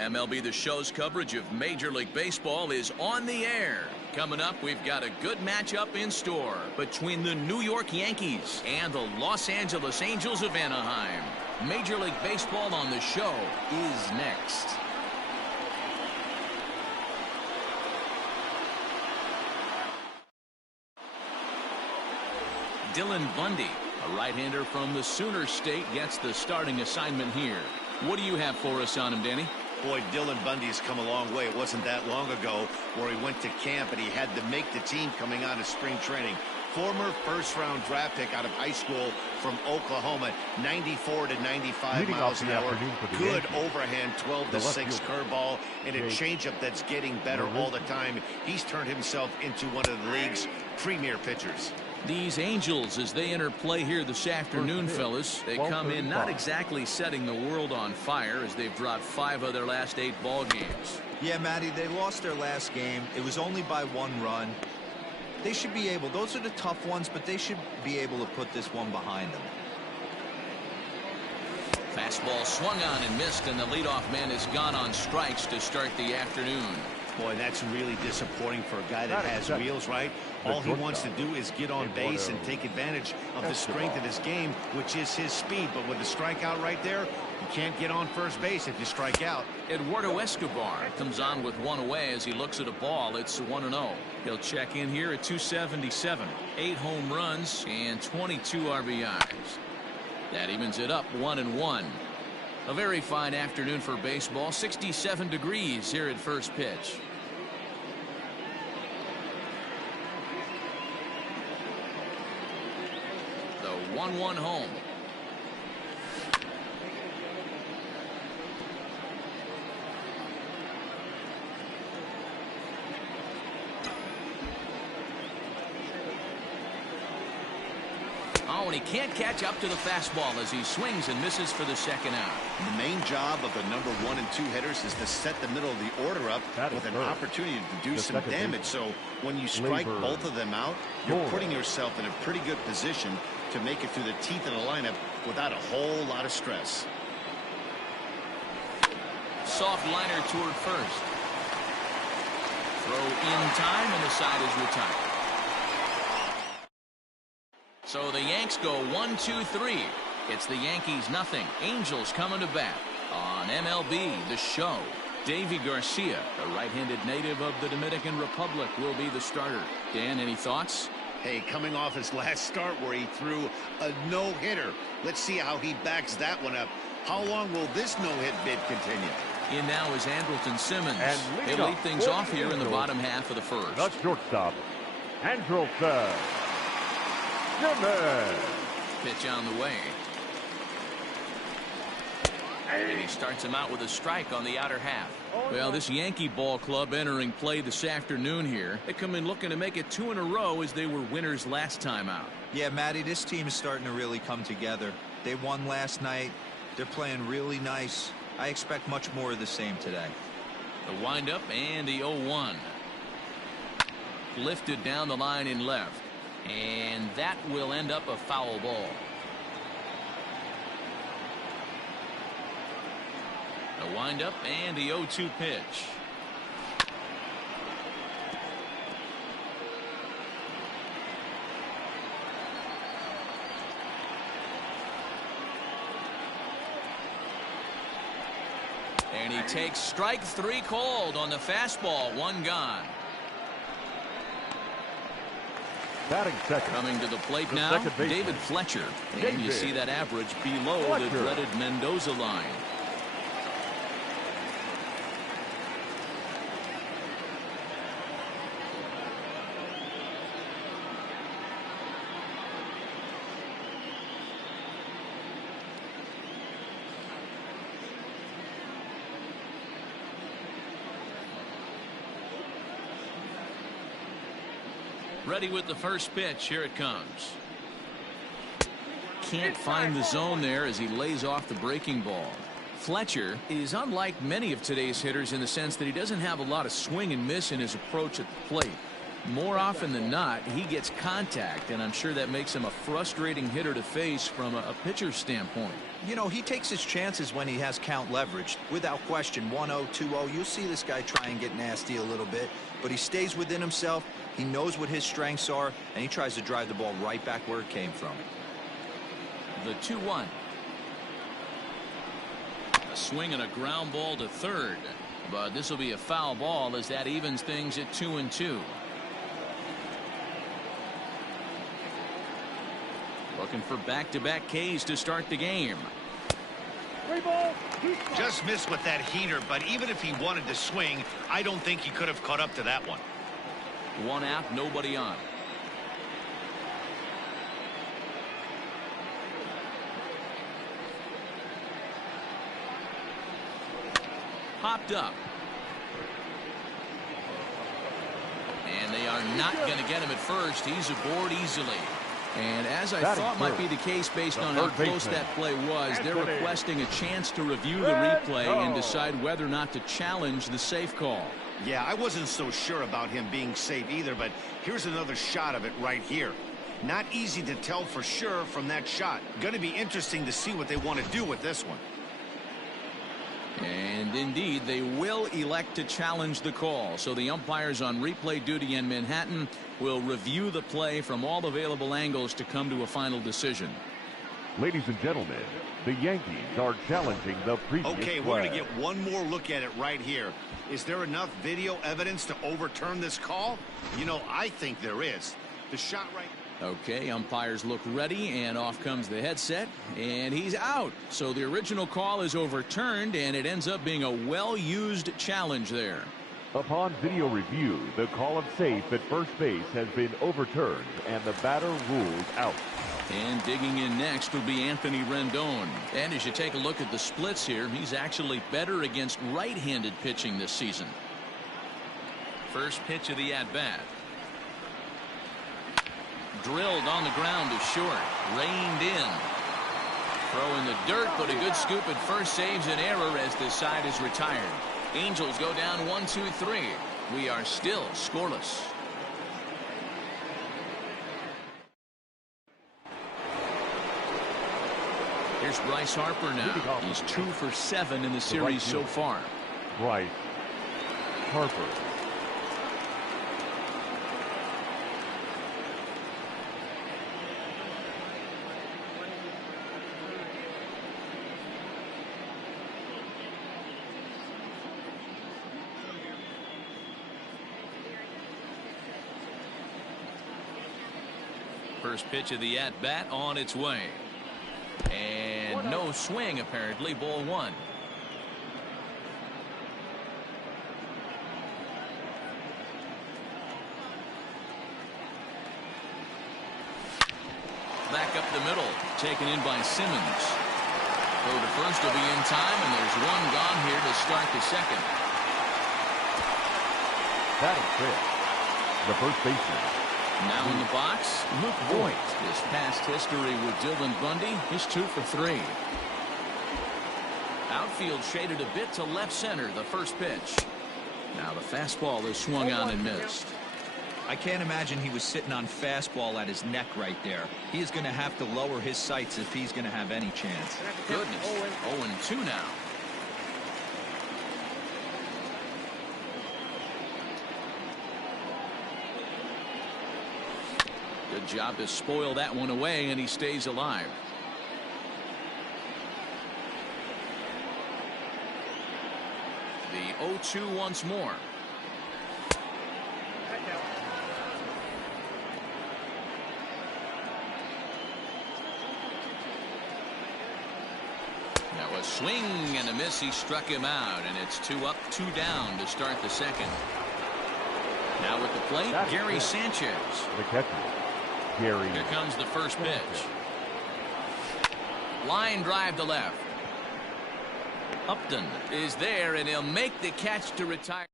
MLB The Show's coverage of Major League Baseball is on the air. Coming up, we've got a good matchup in store between the New York Yankees and the Los Angeles Angels of Anaheim. Major League Baseball on The Show is next. Dylan Bundy, a right-hander from the Sooner State, gets the starting assignment here. What do you have for us on him, Danny? Boy, Dylan Bundy's come a long way. It wasn't that long ago where he went to camp and he had to make the team coming out of spring training. Former first-round draft pick out of high school from Oklahoma, 94 to 95 miles an hour. Good overhand 12-6 curveball and a changeup that's getting better all the time. He's turned himself into one of the league's premier pitchers. These Angels, as they enter play here this afternoon, fellas, they come in not exactly setting the world on fire as they've dropped 5 of their last 8 ball games. Yeah, Matty, they lost their last game. It was only by 1 run. They should be able, those are the tough ones, but they should be able to put this one behind them. Fastball swung on and missed, and the leadoff man has gone on strikes to start the afternoon. Boy, that's really disappointing for a guy that has wheels, right? All he wants to do is get on base and take advantage of the strength of his game, which is his speed. But with the strikeout right there, you can't get on first base if you strike out. Eduardo Escobar comes on with 1 away as he looks at a ball. It's 1-0. He'll check in here at 277. 8 home runs and 22 RBIs. That evens it up 1-1. A very fine afternoon for baseball. 67 degrees here at first pitch. The 1-1 home. Oh, and he can't catch up to the fastball as he swings and misses for the second out. The main job of the number 1 and 2 hitters is to set the middle of the order up with an opportunity to do some damage. So when you strike both of them out, you're putting yourself in a pretty good position to make it through the teeth of the lineup without a whole lot of stress. Soft liner toward first. Throw in time, and the side is retired. So the Yanks go 1-2-3. It's the Yankees nothing. Angels coming to bat on MLB The Show. Davy Garcia, the right-handed native of the Dominican Republic, will be the starter. Dan, any thoughts? Hey, coming off his last start where he threw a no-hitter. Let's see how he backs that one up. How long will this no-hit bid continue? In now is Andrelton Simmons. They lead things off here in the bottom half of the first. The shortstop, Andrelton Simmons. Pitch on the way. And he starts him out with a strike on the outer half. Well, this Yankee ball club entering play this afternoon here. They come in looking to make it 2 in a row as they were winners last time out. Yeah, Matty, this team is starting to really come together. They won last night. They're playing really nice. I expect much more of the same today. The windup and the 0-1. Lifted down the line in left. And that will end up a foul ball. The windup and the 0-2 pitch. And he takes strike 3 called on the fastball. 1 gone. Batting second. Coming to the plate now, David Fletcher. And you see that average below the dreaded Mendoza line. Ready with the first pitch. Here it comes. Can't find the zone there as he lays off the breaking ball. Fletcher is unlike many of today's hitters in the sense that he doesn't have a lot of swing and miss in his approach at the plate. More often than not, he gets contact, and I'm sure that makes him a frustrating hitter to face from a pitcher's standpoint. You know, he takes his chances when he has count leveraged. Without question, 1-0, 2-0, you'll see this guy try and get nasty a little bit, but he stays within himself. He knows what his strengths are, and he tries to drive the ball right back where it came from. The 2-1. A swing and a ground ball to third, but this will be a foul ball as that evens things at 2-2. Looking for back-to-back Ks to start the game. Just missed with that heater, but even if he wanted to swing, I don't think he could have caught up to that one. One out, nobody on. Popped up. And they are not going to get him at first. He's aboard easily. And as I thought might be the case based on how close that play was, they're requesting a chance to review the replay and decide whether or not to challenge the safe call. Yeah, I wasn't so sure about him being safe either, but here's another shot of it right here. Not easy to tell for sure from that shot. Going to be interesting to see what they want to do with this one. And indeed, they will elect to challenge the call. So the umpires on replay duty in Manhattan will review the play from all available angles to come to a final decision. Ladies and gentlemen, the Yankees are challenging the previous Okay, we're going to get one more look at it right here. Is there enough video evidence to overturn this call? You know, I think there is. The shot right... Okay, umpires look ready, and off comes the headset, and he's out. So the original call is overturned, and it ends up being a well-used challenge there. Upon video review, the call of safe at first base has been overturned, and the batter ruled out. And digging in next will be Anthony Rendon. And as you take a look at the splits here, he's actually better against right-handed pitching this season. First pitch of the at-bat. Drilled on the ground to short. Reined in. Throw in the dirt, but a good scoop at first saves an error as this side is retired. Angels go down 1-2-3. We are still scoreless. Here's Bryce Harper now. He's 2 for 7 in the series so far. Bryce Harper. First pitch of the at-bat on its way. And no swing, apparently. Ball 1. Back up the middle. Taken in by Simmons. Throw to first will be in time, and there's one gone here to start the second. That is fair. The first baseman. Now in the box, Luke Voigt. His past history with Dylan Bundy, he's 2 for 3. Outfield shaded a bit to left center, the first pitch. Now the fastball is swung on and missed. I can't imagine he was sitting on fastball at his neck right there. He is going to have to lower his sights if he's going to have any chance. Goodness, 0-2 now. Good job to spoil that one away, and he stays alive. The 0-2 once more. Now a swing and a miss. He struck him out, and it's 2 up, 2 down to start the second. Now at the plate, Gary Sanchez. The catcher. Gary. Here comes the first pitch. Line drive to left. Upton is there, and he'll make the catch to retire.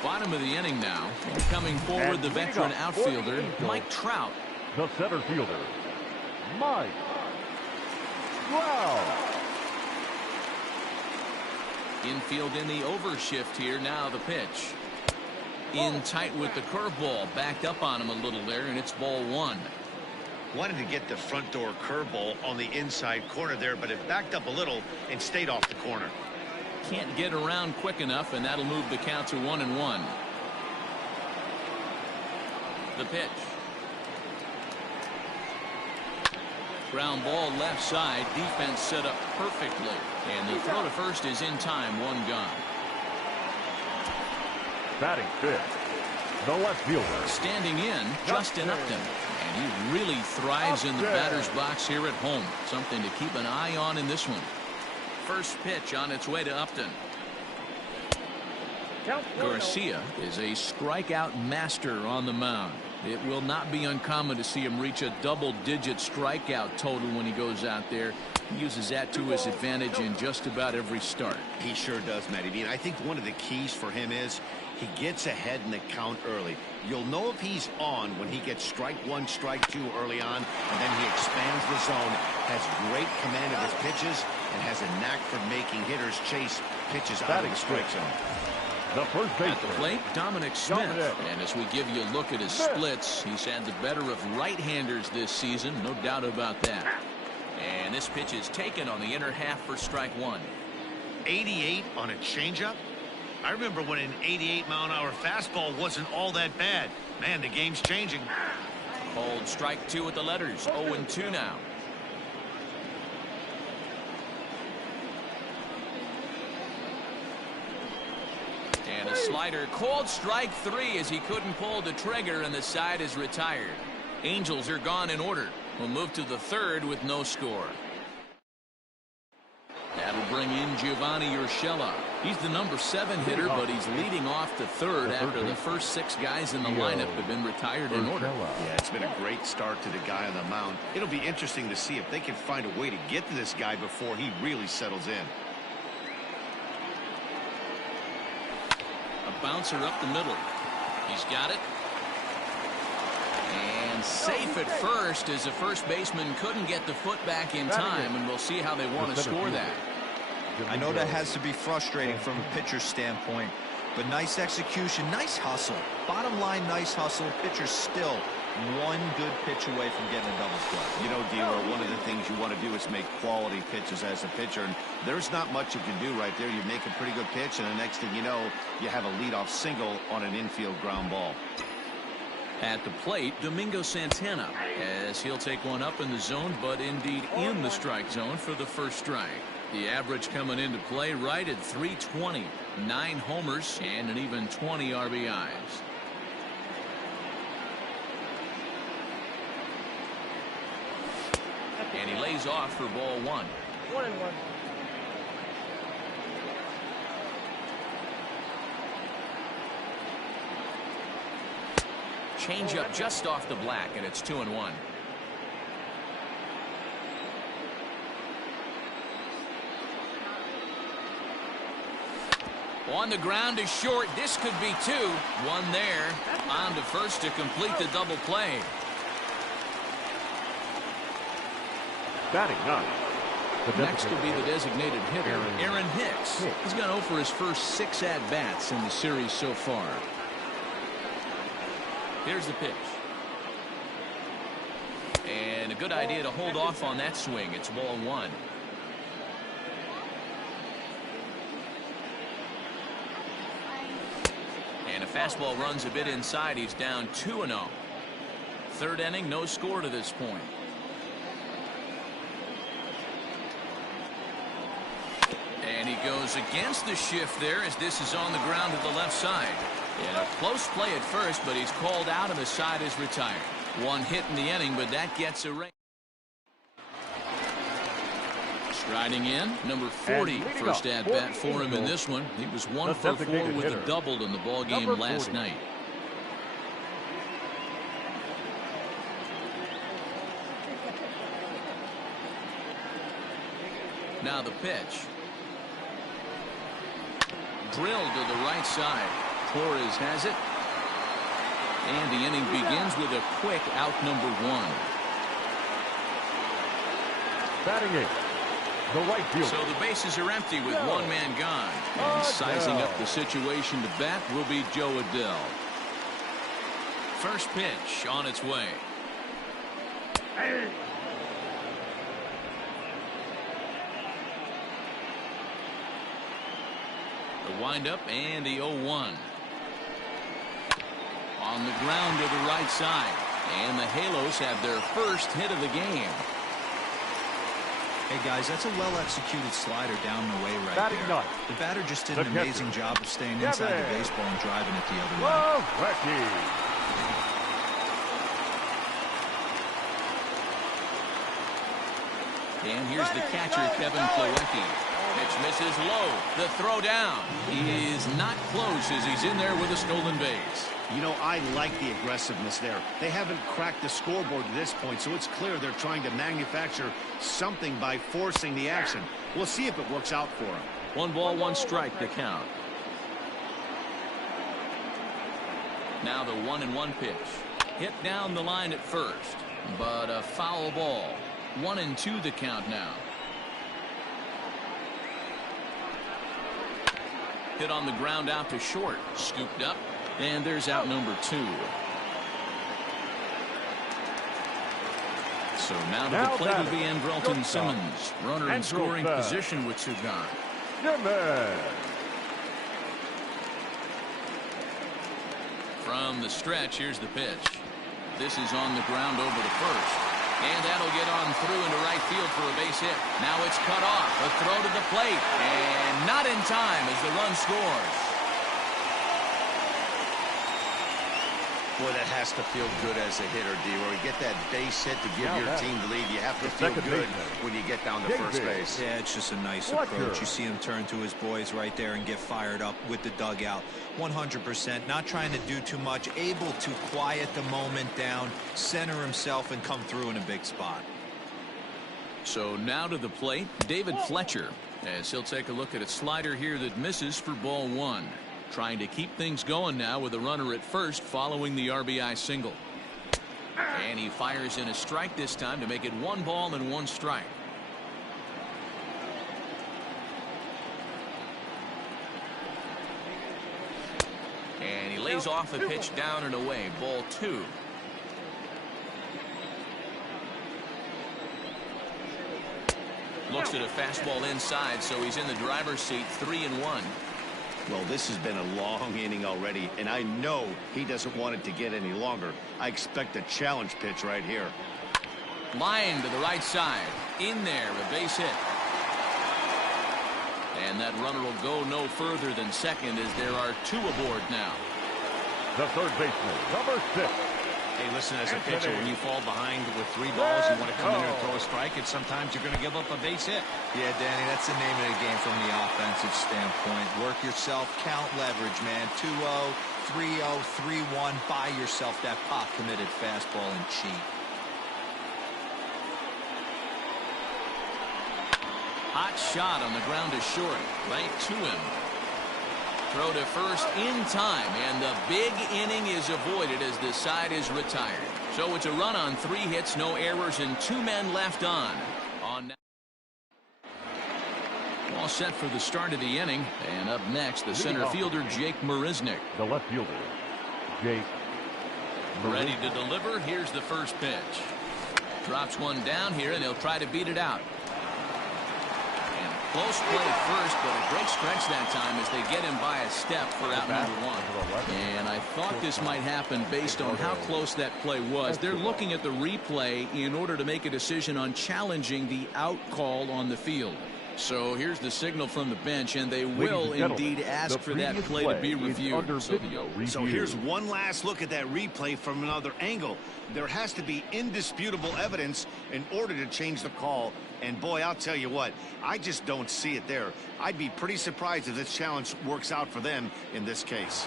Bottom of the inning now. And coming forward, the veteran outfielder, Mike Trout. The center fielder, Mike Trout. Infield in the overshift here. Now the pitch. In tight with the curveball. Backed up on him a little there, and it's ball one. Wanted to get the front door curveball on the inside corner there, but it backed up a little and stayed off the corner. Can't get around quick enough, and that'll move the count to 1-1. The pitch. Ground ball left side. Defense set up perfectly. And the throw to first is in time. One gone. Batting fifth, the left fielder. Standing in, Justin Upton. And he really thrives in the batter's box here at home. Something to keep an eye on in this one. First pitch on its way to Upton. Garcia is a strikeout master on the mound. It will not be uncommon to see him reach a double-digit strikeout total when he goes out there. He uses that to his advantage in just about every start. He sure does, Matty B. And I think one of the keys for him is he gets ahead in the count early. You'll know if he's on when he gets strike one, strike two early on, and then he expands the zone, has great command of his pitches, and has a knack for making hitters chase pitches out of the strike zone. The first base at the plate, Dominic Smith. And as we give you a look at his splits, he's had the better of right-handers this season, no doubt about that. And this pitch is taken on the inner half for strike one. 88 on a changeup? I remember when an 88-mile-an-hour fastball wasn't all that bad. Man, the game's changing. Called strike two with the letters. 0-2 now. And a slider called strike three as he couldn't pull the trigger, and the side is retired. Angels are gone in order. We'll move to the third with no score. That'll bring in Giovanni Urshela. He's the number 7 hitter, but he's leading off the third after the first 6 guys in the lineup have been retired in order. Yeah, it's been a great start to the guy on the mound. It'll be interesting to see if they can find a way to get to this guy before he really settles in. A bouncer up the middle. He's got it. And safe at first as the first baseman couldn't get the foot back in time, and we'll see how they want to score that. I know that has to be frustrating from a pitcher's standpoint, but nice execution, nice hustle. Bottom line, nice hustle. Pitcher's still one good pitch away from getting a double play. You know, D-Roll, one of the things you want to do is make quality pitches as a pitcher, and there's not much you can do right there. You make a pretty good pitch, and the next thing you know, you have a leadoff single on an infield ground ball. At the plate, Domingo Santana, as he'll take one up in the zone, but indeed in the strike zone for the first strike. The average coming into play right at 320. 9 homers and an even 20 RBIs. And he lays off for ball 1. 1-1. Change up just off the black, and it's 2-1. On the ground is short. This could be 2. 1 there. On to first to complete the double play. batting ninth. Next will be the designated hitter, Aaron Hicks. He's gone 0 for his first 6 at-bats in the series so far. Here's the pitch. And a good idea to hold off on that swing. It's ball 1. And a fastball runs a bit inside. He's down 2-0. Third inning, no score to this point. And he goes against the shift there as this is on the ground to the left side. And a close play at first, but he's called out and the side is retired. 1 hit in the inning, but that gets a raise. Striding in, number 40, first at bat for him in this one. He was 1 for 4 with a double in the ball game last night. Now the pitch. Drilled to the right side. Torres has it. And the inning begins with a quick out number 1. Batting 8. The right fielder. So the bases are empty with 1 man gone. And sizing up the situation to bat will be Joe Adell. First pitch on its way. The windup and the 0-1. On the ground to the right side. And the Halos have their first hit of the game. Hey guys, that's a well-executed slider down the way right Batting there. ninth. The batter just did The an catcher. amazing job of staying inside Kevin. the baseball and driving it the other way. And here's the catcher, Kevin Plawecki. Pitch misses low. The throw down. He is not close as he's in there with a stolen base. You know, I like the aggressiveness there. They haven't cracked the scoreboard to this point, so it's clear they're trying to manufacture something by forcing the action. We'll see if it works out for them. 1 ball, 1 strike to count. Now the 1-1 pitch. Hit down the line at first, but a foul ball. 1-2 the count now. Hit on the ground out to short. Scooped up. And there's out number 2. So now to the plate will be Andrelton Simmons. Runner in scoring position with 2 gone. From the stretch, here's the pitch. This is on the ground over to first. And that'll get on through into right field for a base hit. Now it's cut off. A throw to the plate. And not in time as the run scores. Boy, that has to feel good as a hitter, D. Where you get that base hit to give your team the lead, you have to feel good when you get down to first base. Yeah, it's just a nice approach. You see him turn to his boys right there and get fired up with the dugout. 100%, not trying to do too much, able to quiet the moment down, center himself, and come through in a big spot. So now to the plate, David Fletcher, as he'll take a look at a slider here that misses for ball 1. Trying to keep things going now with a runner at first following the RBI single. And he fires in a strike this time to make it 1 ball and 1 strike. And he lays off a pitch down and away. Ball 2. Looks at a fastball inside, so he's in the driver's seat. 3-1. Well, this has been a long inning already, and I know he doesn't want it to get any longer. I expect a challenge pitch right here. Line to the right side. In there, a base hit. And that runner will go no further than second as there are 2 aboard now. The third baseman, number 6. Hey, listen, as a pitcher, when you fall behind with 3 balls, you want to come in and throw a strike, and sometimes you're going to give up a base hit. Yeah, Danny, that's the name of the game from the offensive standpoint. Work yourself, count leverage, man. 2-0, 3-0, 3-1. Buy yourself that pop-committed fastball and cheat. Hot shot on the ground to short. Right to him. Throw to first in time, and the big inning is avoided as the side is retired. So it's a run on 3 hits, no errors, and 2 men left on. All set for the start of the inning, and up next, the center fielder, Jake Marisnick. The left fielder, Jake. Ready to deliver. Here's the first pitch. Drops one down here, and he'll try to beat it out. Close play first, but a great stretch that time as they get him by a step for out number 1. And I thought this might happen based on how close that play was. They're looking at the replay in order to make a decision on challenging the out call on the field. So here's the signal from the bench, and they will indeed ask for that play to be reviewed. So here's one last look at that replay from another angle. There has to be indisputable evidence in order to change the call. And boy, I'll tell you what, I just don't see it there. I'd be pretty surprised if this challenge works out for them in this case.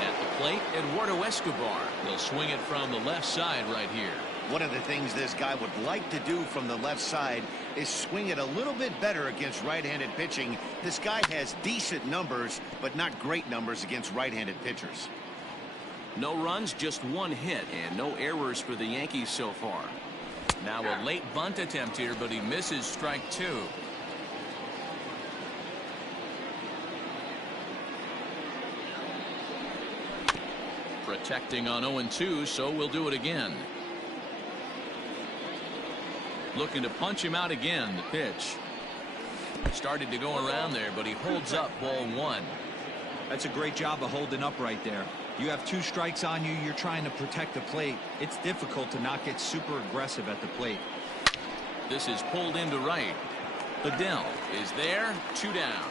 At the plate, Eduardo Escobar. He'll swing it from the left side right here. One of the things this guy would like to do from the left side is swing it a little bit better against right-handed pitching. This guy has decent numbers, but not great numbers against right-handed pitchers. No runs, just 1 hit, and no errors for the Yankees so far. Now a late bunt attempt here, but he misses strike 2. Protecting on 0-2, so we'll do it again. Looking to punch him out again. The pitch started to go around there, but he holds up ball one. That's a great job of holding up right there. You have 2 strikes on you. You're trying to protect the plate. It's difficult to not get super aggressive at the plate. This is pulled into right. Bedell is there. 2 down.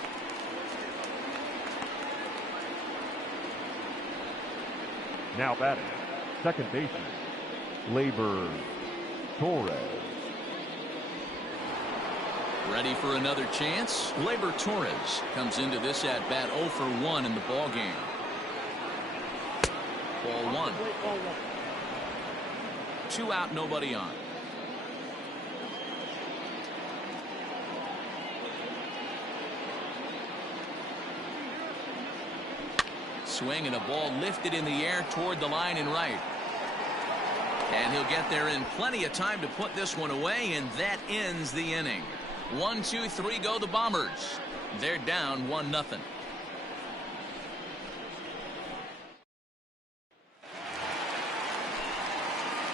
Now batting, second baseman, Labor Torres. Ready for another chance. Labor Torres comes into this at bat 0 for 1 in the ball game. Ball 1. 2 out, nobody on. Swing and a ball lifted in the air toward the line and right. And he'll get there in plenty of time to put this one away, and that ends the inning. 1, 2, 3 go the Bombers. They're down 1-0.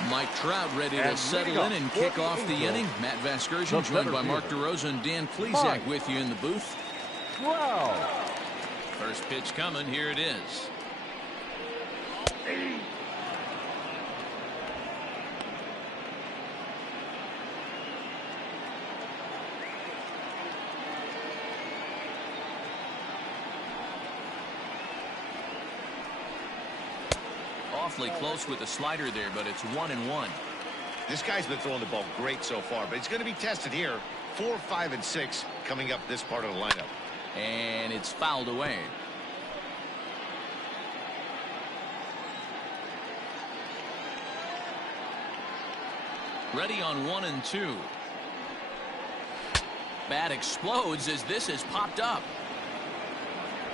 Mike Trout ready to settle in and kick off the inning. Matt Vasgersian joined by Mark DeRosa and Dan Plesac with you in the booth. 12. First pitch coming. Here it is. Awfully close with the slider there, but it's 1-1. This guy's been throwing the ball great so far, but he's going to be tested here. 4, 5, and 6 coming up this part of the lineup. And it's fouled away. Ready on 1 and 2. Bat explodes as this is popped up.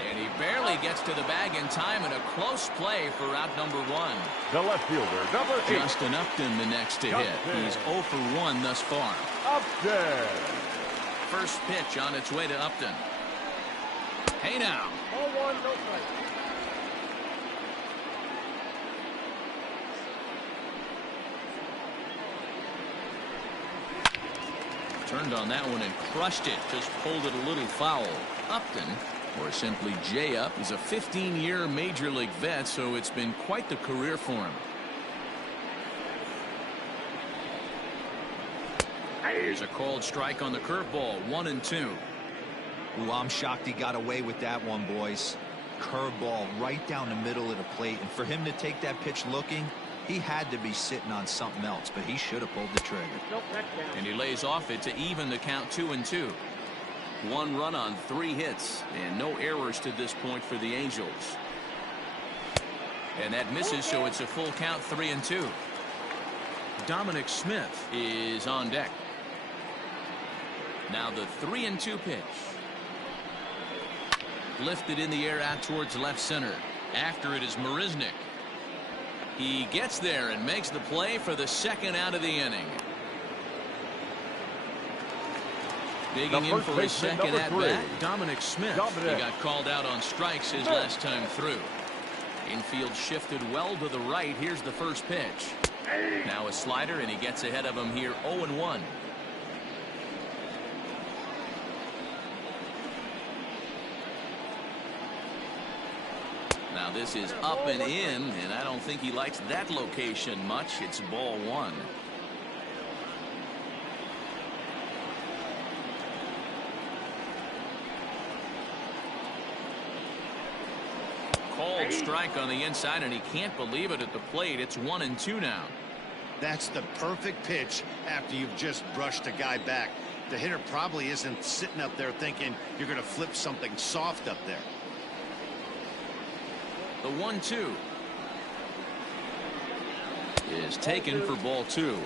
And he barely gets to the bag in time, and a close play for out number 1. The left fielder, number 8. Justin Upton the next to hit. He's 0 for 1 thus far. Upton. First pitch on its way to Upton. Hey now. 0-1, no strike. Turned on that one and crushed it. Just pulled it a little foul. Upton, or simply J-Up, is a 15-year Major League vet, so it's been quite the career for him. Here's a called strike on the curveball. 1 and 2. Ooh, I'm shocked he got away with that one, boys. Curveball right down the middle of the plate, and for him to take that pitch looking, he had to be sitting on something else, but he should have pulled the trigger. Nope, that's down. And he lays off it to even the count. 2 and 2. 1 run on 3 hits, and no errors to this point for the Angels. And that misses, so it's a full count. 3 and 2. Dominic Smith is on deck. Now the 3 and 2 pitch. Lifted in the air out towards left center. After it is Marisnick. He gets there and makes the play for the second out of the inning. Digging in for his second at bat, Dominic Smith. He got called out on strikes his last time through. Infield shifted well to the right. Here's the first pitch. Now a slider, and he gets ahead of him here. 0-1. Now this is up and in, and I don't think he likes that location much. It's ball 1. Called strike on the inside, and he can't believe it at the plate. It's 1 and 2 now. That's the perfect pitch after you've just brushed a guy back. The hitter probably isn't sitting up there thinking you're going to flip something soft up there. The 1-2 is taken for ball 2.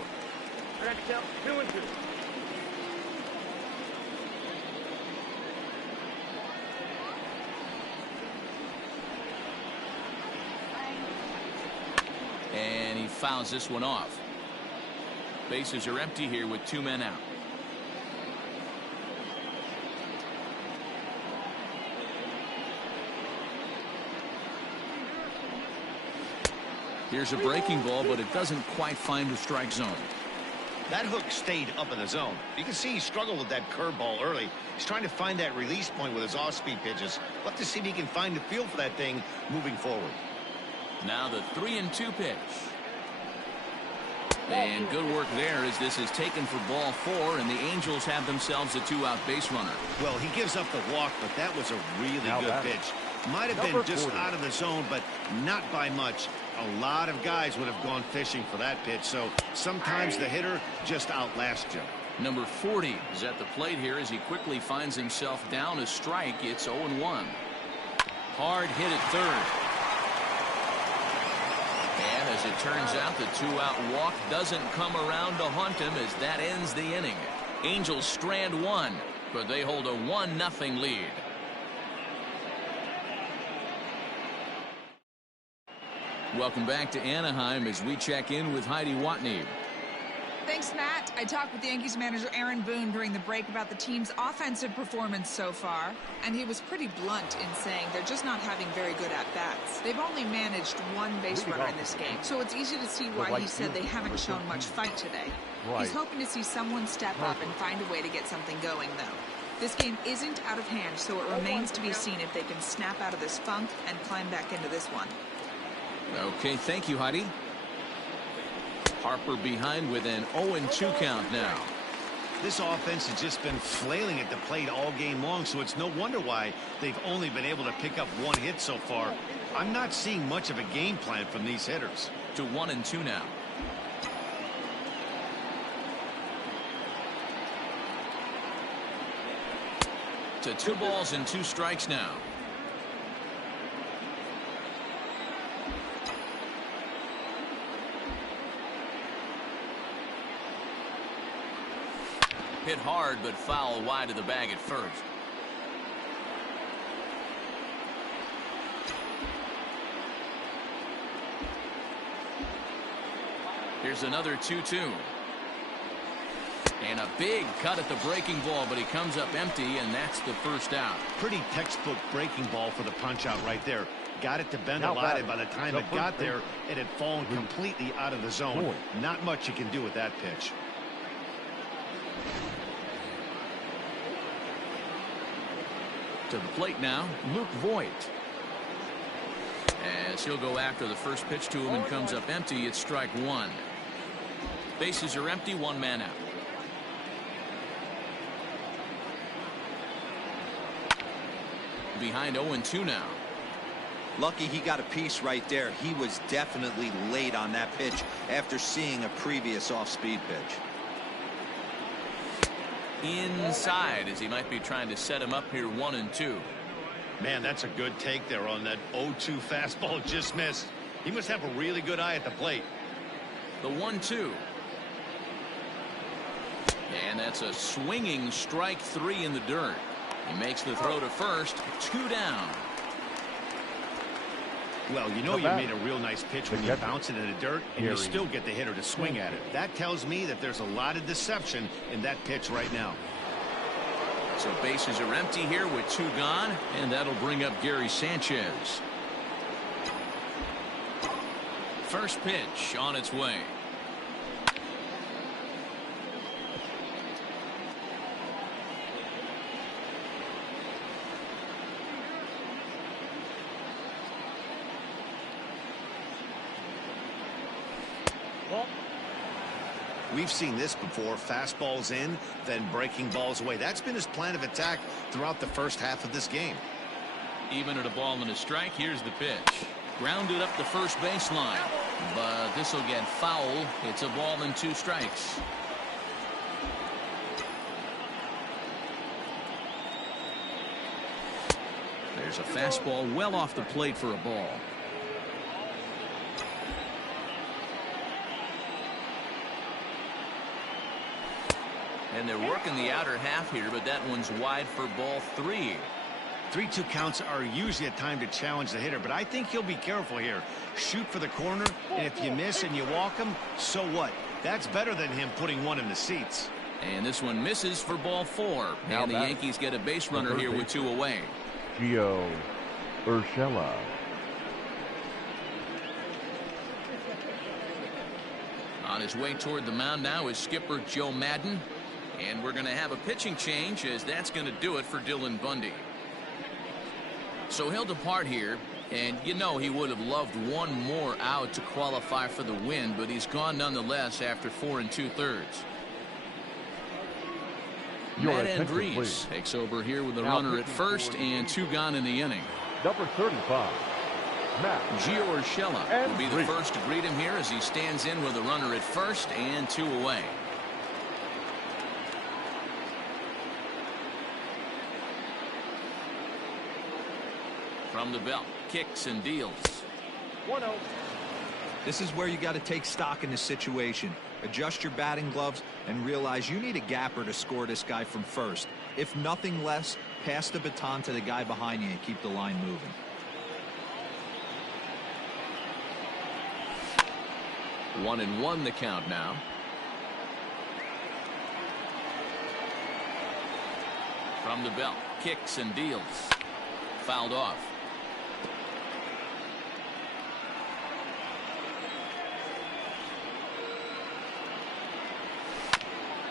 Next count, 2 and 2. And he fouls this one off. Bases are empty here with 2 men out. Here's a breaking ball, but it doesn't quite find the strike zone. That hook stayed up in the zone. You can see he struggled with that curveball early. He's trying to find that release point with his off-speed pitches. We'll have to see if he can find the feel for that thing moving forward. Now the 3-2 pitch. And good work there as this is taken for ball 4, and the Angels have themselves a 2-out base runner. Well, he gives up the walk, but that was a really good pitch. Might have been just out of the zone, but not by much. A lot of guys would have gone fishing for that pitch, so sometimes the hitter just outlasts you. Number 40 is at the plate here as he quickly finds himself down a strike. It's 0-1. Hard hit at third. And as it turns out, the 2-out walk doesn't come around to haunt him as that ends the inning. Angels strand 1, but they hold a 1-0 lead. Welcome back to Anaheim as we check in with Heidi Watney. Thanks, Matt. I talked with the Yankees manager Aaron Boone during the break about the team's offensive performance so far, and he was pretty blunt in saying they're just not having very good at-bats. They've only managed 1 base runner in this game, so it's easy to see why he said they haven't shown much fight today. He's hoping to see someone step up and find a way to get something going, though. This game isn't out of hand, so it remains to be seen if they can snap out of this funk and climb back into this one. Okay, thank you, Heidi. Harper behind with an 0-2 count now. This offense has just been flailing at the plate all game long, so it's no wonder why they've only been able to pick up 1 hit so far. I'm not seeing much of a game plan from these hitters. To 1-2 now. To 2 balls and 2 strikes now. Hit hard, but foul wide of the bag at first. Here's another 2-2. And a big cut at the breaking ball, but he comes up empty, and that's the first out. Pretty textbook breaking ball for the punch out right there. Got it to bend a lot, and by the time it got there, it had fallen completely out of the zone. Not much you can do with that pitch. To the plate now, Luke Voigt. As he'll go after the first pitch to him and comes up empty, it's strike 1. Bases are empty, 1 man out. Behind 0-2 now. Lucky he got a piece right there. He was definitely late on that pitch after seeing a previous off-speed pitch. Inside as he might be trying to set him up here 1-2. Man, that's a good take there on that 0-2 fastball just missed. He must have a really good eye at the plate. The 1-2. And that's a swinging strike 3 in the dirt. He makes the throw to first. 2 down. Well, you know you made a real nice pitch when you bounce it in the dirt and you still get the hitter to swing at it. That tells me that there's a lot of deception in that pitch right now. So bases are empty here with 2 gone, and that'll bring up Gary Sanchez. First pitch on its way. We've seen this before. Fastballs in, then breaking balls away. That's been his plan of attack throughout the first half of this game. Even at a ball and a strike, here's the pitch. Grounded up the first baseline, but this will get foul. It's a ball and 2 strikes. There's a fastball well off the plate for a ball. And they're working the outer half here, but that one's wide for ball 3. 3-2 counts are usually a time to challenge the hitter, but I think he'll be careful here. Shoot for the corner, and if you miss and you walk him, so what? That's better than him putting one in the seats. And this one misses for ball 4. And the Yankees get a base runner here with 2 away. Gio Urshela. On his way toward the mound now is skipper Joe Madden. And we're going to have a pitching change, as that's going to do it for Dylan Bundy. So he'll depart here, and you know he would have loved one more out to qualify for the win, but he's gone nonetheless after 4 2/3. Matt Andrees takes over here with a runner at first and 2 gone in the inning. Number 35, Matt Gio Urshela will be the first to greet him here as he stands in with a runner at first and 2 away. From the belt, kicks and deals. 1-0. This is where you got to take stock in the situation. Adjust your batting gloves and realize you need a gapper to score this guy from first. If nothing less, pass the baton to the guy behind you and keep the line moving. One and one the count now. From the belt, kicks and deals. Fouled off.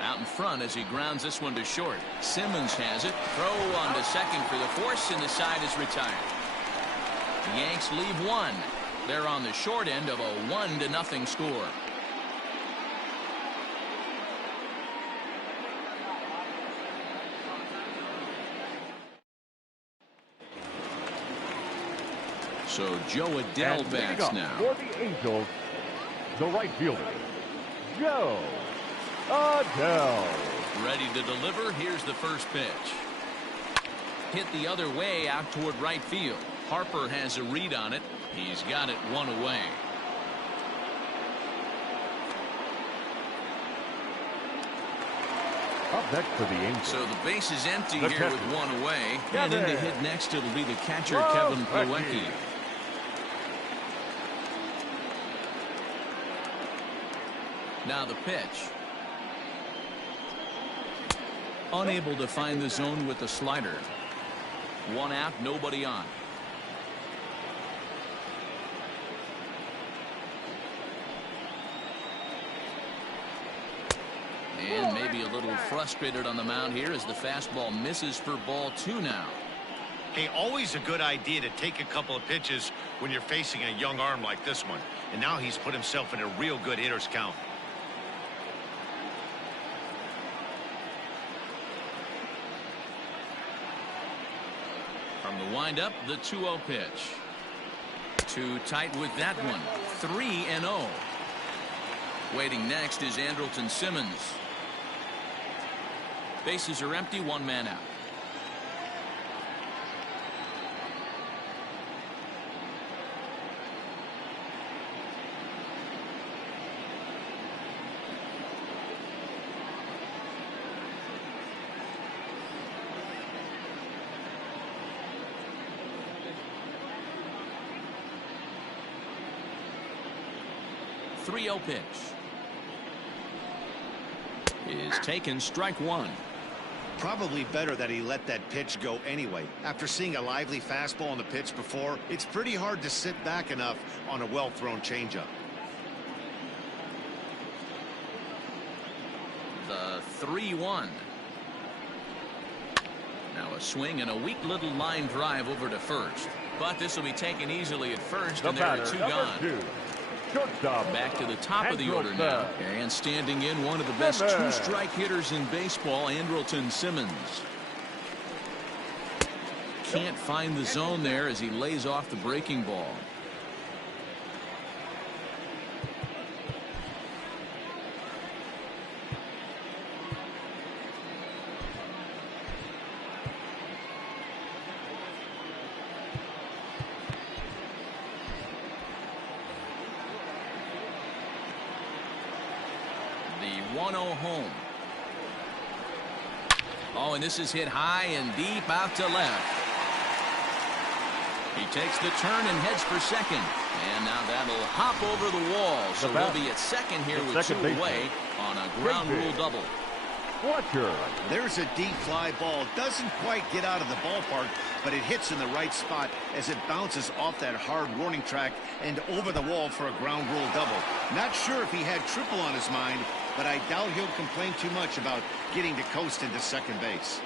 Out in front as he grounds this one to short. Simmons has it. Throw on to second for the force, and the side is retired. The Yanks leave one. They're on the short end of a 1-0 score. So Joe Adell bats now. For the Angels, the right fielder, Joe Adell. Ready to deliver. Here's the first pitch. Hit the other way out toward right field. Harper has a read on it. He's got it 1 away. Up next for the Angels. So the base is empty The here catcher, with 1 away. Kevin. And in to hit next, it'll be the catcher, Kevin Plawecki. Now the pitch. Unable to find the zone with the slider. 1 out, nobody on. And maybe a little frustrated on the mound here as the fastball misses for ball 2 now. Hey, always a good idea to take a couple of pitches when you're facing a young arm like this one. And now he's put himself in a real good hitter's count. From the windup, the 2-0 pitch. Too tight with that one. 3-0. Waiting next is Andrelton Simmons. Bases are empty, 1 man out. .30 pitch is taken, strike 1. Probably better that he let that pitch go anyway. After seeing a lively fastball on the pitch before, it's pretty hard to sit back enough on a well-thrown changeup. The 3-1. Now a swing and a weak little line drive over to first. But this will be taken easily at first, and there are 2 gone. 2. Shortstop. Back to the top of the order now. And standing in, one of the best 2-strike hitters in baseball, Andrelton Simmons. Can't find the zone there as he lays off the breaking ball. The 1-0 home. Oh, and this is hit high and deep out to left. He takes the turn and heads for second. And now that'll hop over the wall. So we'll be at second here with 2 away on a ground rule double. Fletcher. There's a deep fly ball. Doesn't quite get out of the ballpark, but it hits in the right spot as it bounces off that hard warning track and over the wall for a ground rule double. Not sure if he had triple on his mind, but I doubt he'll complain too much about getting to coast into second base.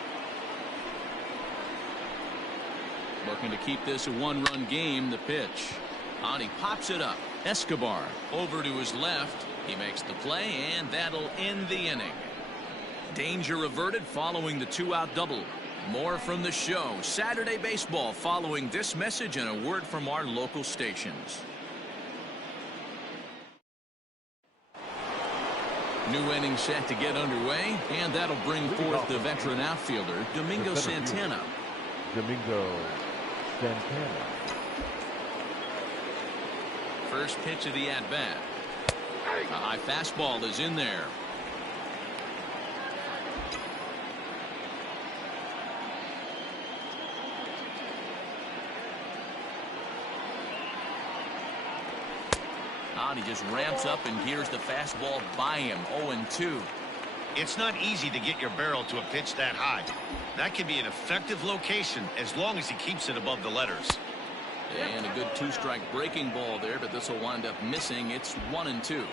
Looking to keep this a one-run game. The pitch. On he pops it up. Escobar over to his left. He makes the play, and that'll end the inning. Danger averted following the two-out double. More from the show. Saturday Baseball following this message and a word from our local stations. New inning set to get underway, and that'll bring forth the veteran outfielder, Domingo Santana. Domingo Santana. First pitch of the at-bat. A high fastball is in there. He just ramps up and hears the fastball by him. 0-2. It's not easy to get your barrel to a pitch that high. That can be an effective location as long as he keeps it above the letters. And a good two-strike breaking ball there, but this will wind up missing. It's 1-2.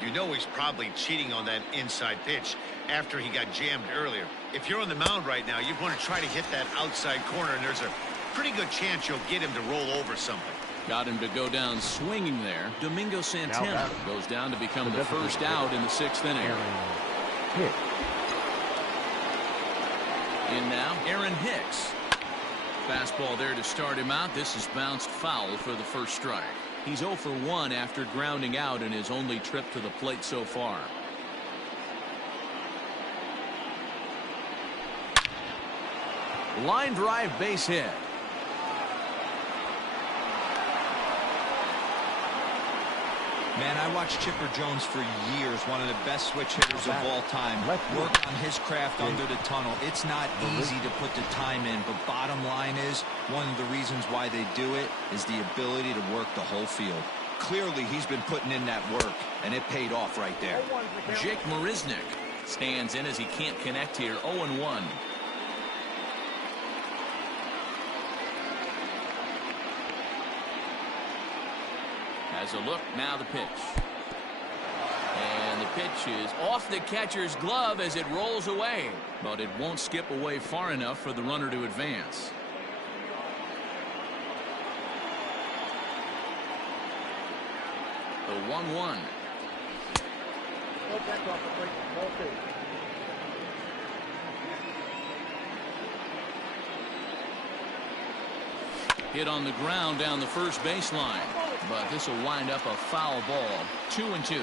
You know he's probably cheating on that inside pitch after he got jammed earlier. If you're on the mound right now, you're going to try to hit that outside corner, and there's a pretty good chance you'll get him to roll over something. Got him to go down swinging there. Domingo Santana goes down to become the first out in the sixth inning. In now, Aaron Hicks. Fastball there to start him out. This is bounced foul for the first strike. He's 0 for 1 after grounding out in his only trip to the plate so far. Line drive base hit. Man, I watched Chipper Jones for years, one of the best switch hitters of all time. Work on his craft under the tunnel. It's not easy to put the time in, but bottom line is, one of the reasons why they do it is the ability to work the whole field. Clearly, he's been putting in that work, and it paid off right there. Jake Marisnick stands in as he can't connect here. 0-1. As a look, now the pitch. And the pitch is off the catcher's glove as it rolls away. But it won't skip away far enough for the runner to advance. The 1-1. Hit on the ground down the first baseline. But this will wind up a foul ball. 2-2.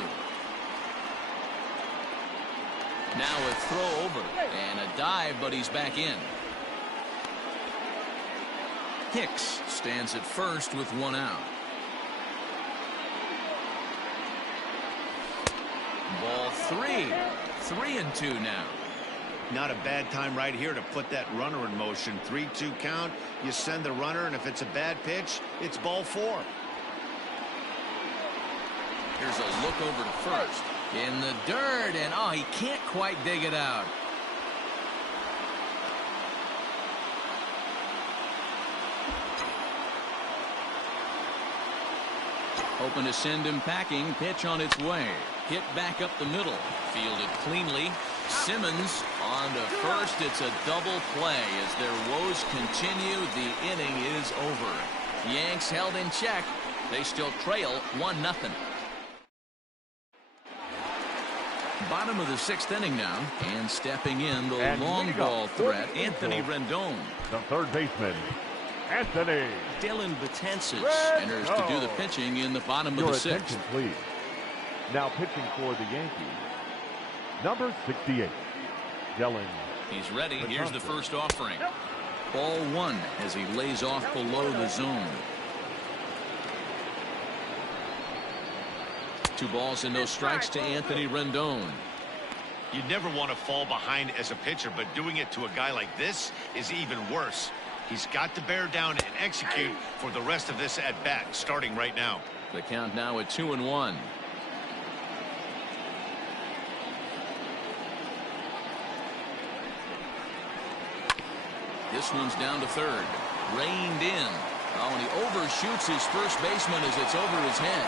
Now a throw over and a dive, but he's back in. Hicks stands at first with one out. Ball 3. 3-2 now. Not a bad time right here to put that runner in motion. 3-2 count. You send the runner, and if it's a bad pitch, it's ball 4. Here's a look over to first. In the dirt, and he can't quite dig it out. Hoping to send him packing. Pitch on its way. Hit back up the middle. Fielded cleanly. Simmons on to first. It's a double play as their woes continue. The inning is over. Yanks held in check. They still trail 1-0. Bottom of the sixth inning now, and stepping in the long ball threat, Anthony Rendon. The third baseman, Anthony. Dylan Betances enters to do the pitching in the bottom of the sixth. Attention, please. Now pitching for the Yankees, number 68, Dylan. He's ready. Here's the first offering. Ball 1 as he lays off below the zone. 2 balls and no strikes to Anthony Rendon. You never want to fall behind as a pitcher, but doing it to a guy like this is even worse. He's got to bear down and execute for the rest of this at bat, starting right now. The count now at 2-1. This one's down to third. Reined in. Oh, and he overshoots his first baseman as it's over his head.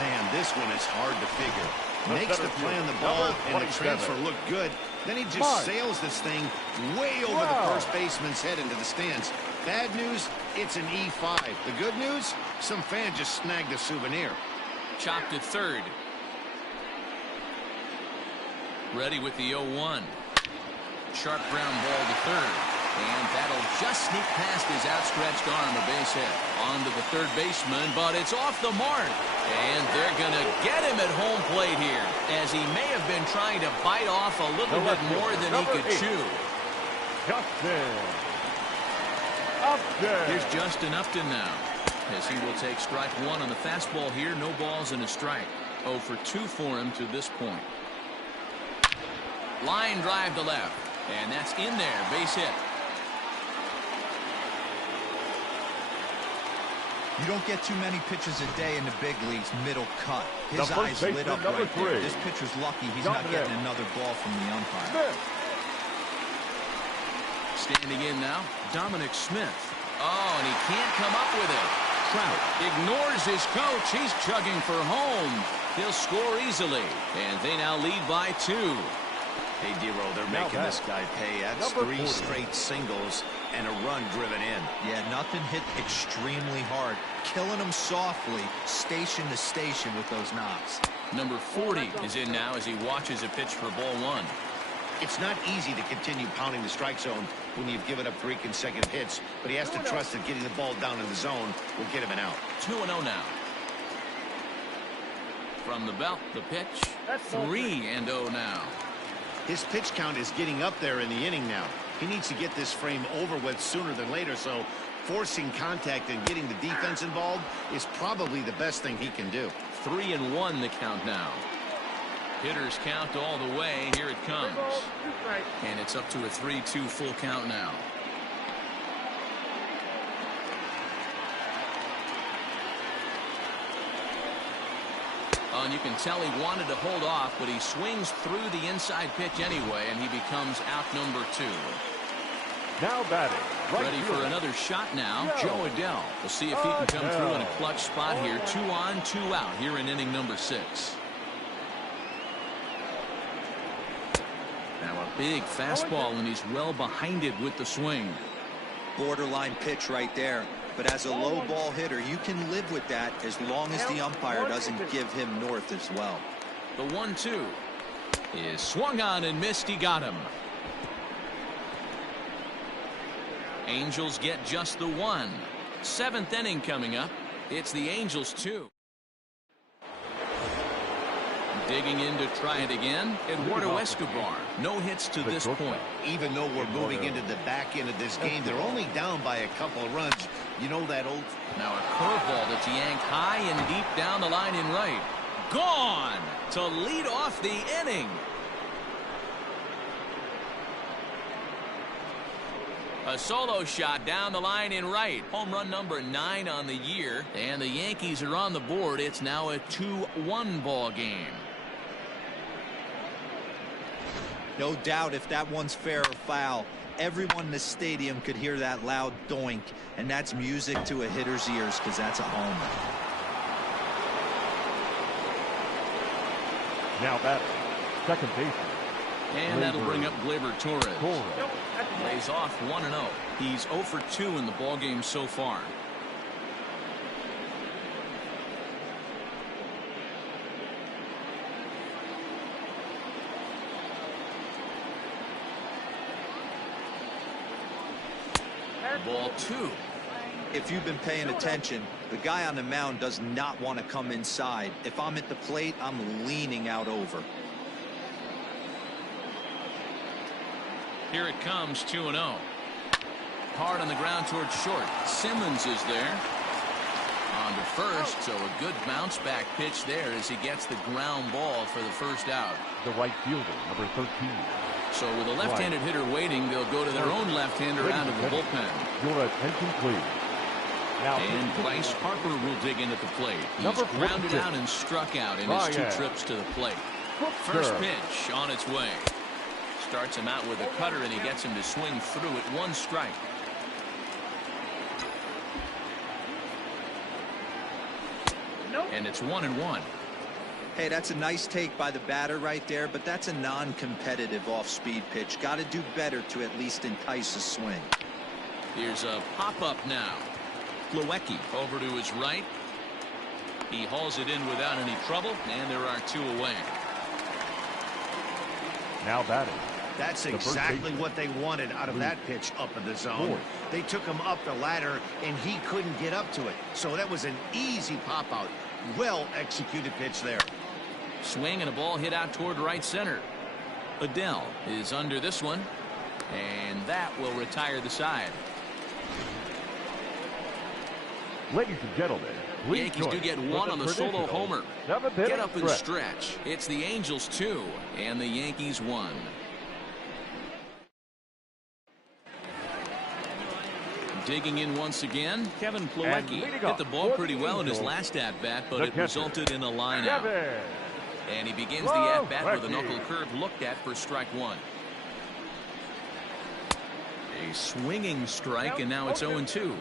Man, this one is hard to figure. Makes the play on the ball, and the transfer looked good. Then he just sails this thing way over the first baseman's head into the stands. Bad news, it's an E5. The good news, some fan just snagged a souvenir. Chopped at third. Ready with the 0-1. Sharp ground ball to third. And that'll just sneak past his outstretched arm, a base hit. On to the third baseman, but it's off the mark. And they're going to get him at home plate here, as he may have been trying to bite off a little bit more than he could chew. Here's Justin Upton now, as he will take strike one on the fastball here. No balls and a strike. 0 for 2 for him to this point. Line drive to left, and that's in there. Base hit. You don't get too many pitches a day in the big leagues middle cut. His eyes lit up right there. This pitcher's lucky he's not getting another ball from the umpire. Standing in now, Dominic Smith. Oh, and he can't come up with it. Trout ignores his coach. He's chugging for home. He'll score easily, and they now lead by 2. Hey, D-Roll, they're making this guy pay. That's 3 straight singles and a run driven in. Yeah, nothing hit extremely hard. Killing him softly, station to station with those knocks. Number 40 is in now as he watches a pitch for ball 1. It's not easy to continue pounding the strike zone when you've given up 3 consecutive hits, but he has to trust that getting the ball down in the zone will get him an out. 2-0 now. From the belt, the pitch. 3-0 now. His pitch count is getting up there in the inning now. He needs to get this frame over with sooner than later, so forcing contact and getting the defense involved is probably the best thing he can do. 3-1 the count now. Hitters count all the way. Here it comes. And it's up to a 3-2 full count now. And you can tell he wanted to hold off, but he swings through the inside pitch anyway, and he becomes out number 2. Now batting. Ready for another shot now, Joe Adell. We'll see if he can come through in a clutch spot here. 2 on, 2 out here in inning number 6. Now a big fastball, and he's well behind it with the swing. Borderline pitch right there. But as a low ball hitter, you can live with that as long as the umpire doesn't give him north as well. The 1-2 is swung on and missed. He got him. Angels get just the 1. 7th inning coming up. It's the Angels 2. Digging in to try it again, Eduardo Escobar. No hits to this point. Even though we're moving into the back end of this game, they're only down by a couple of runs. You know that old... Now a curveball that's yanked high and deep down the line in right. Gone to lead off the inning. A solo shot down the line in right. Home run number 9 on the year. And the Yankees are on the board. It's now a 2-1 ball game. No doubt if that one's fair or foul, everyone in the stadium could hear that loud doink, and that's music to a hitter's ears because that's a homer. Now batting. Second baseman. And that'll bring up Gleyber Torres. Lays off 1-0. He's 0 for 2 in the ballgame so far. Ball 2. If you've been paying attention, the guy on the mound does not want to come inside. If I'm at the plate, I'm leaning out over. Here it comes, 2-0. Hard on the ground towards short. Simmons is there. On to first, so a good bounce back pitch there as he gets the ground ball for the first out. The right fielder, number 13. So with a left-handed hitter waiting, they'll go to their own left-hander out of the bullpen. Your attention, please. Now, and Bryce Harper will dig in at the plate. He's grounded out and struck out in his 2 trips to the plate. First pitch on its way. Starts him out with a cutter, and he gets him to swing through at 1 strike. And it's 1-1. Hey, that's a nice take by the batter right there, but that's a non-competitive off-speed pitch. Got to do better to at least entice a swing. Here's a pop-up now. Plawecki over to his right. He hauls it in without any trouble, and there are 2 away. Now batting. That's exactly what they wanted out of that pitch up in the zone. They took him up the ladder, and he couldn't get up to it. So that was an easy pop-out. Well-executed pitch there. Swing and a ball hit out toward right center. Adele is under this one, and that will retire the side. Ladies and gentlemen, please Yankees do get one on the solo homer. Get up and stretch. It's the Angels 2 and the Yankees 1. Digging in once again, Kevin Plawecki hit the ball pretty well in his last at-bat, but it resulted in a line out. And he begins the at-bat with a knuckle curve looked at for strike 1. A swinging strike, and now it's 0-2.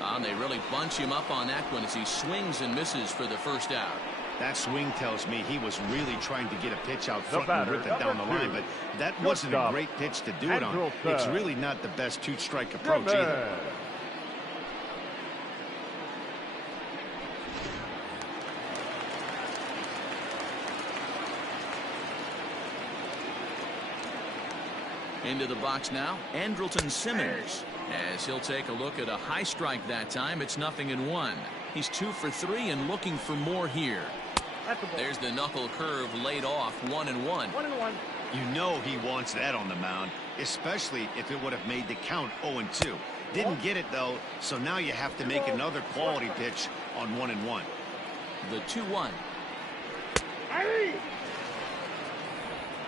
And they really bunch him up on that one as he swings and misses for the first out. That swing tells me he was really trying to get a pitch out front and rip it down the line, but that wasn't a great pitch to do it on. It's really not the best 2-strike approach either. Into the box now, Andrelton Simmons, as he'll take a look at a high strike that time. It's 0-1. He's 2 for 3 and looking for more here. There's the knuckle curve laid off. 1-1. 1-1. You know he wants that on the mound, especially if it would have made the count 0-2. Didn't get it though, so now you have to make another quality pitch on 1-1. The 2-1. I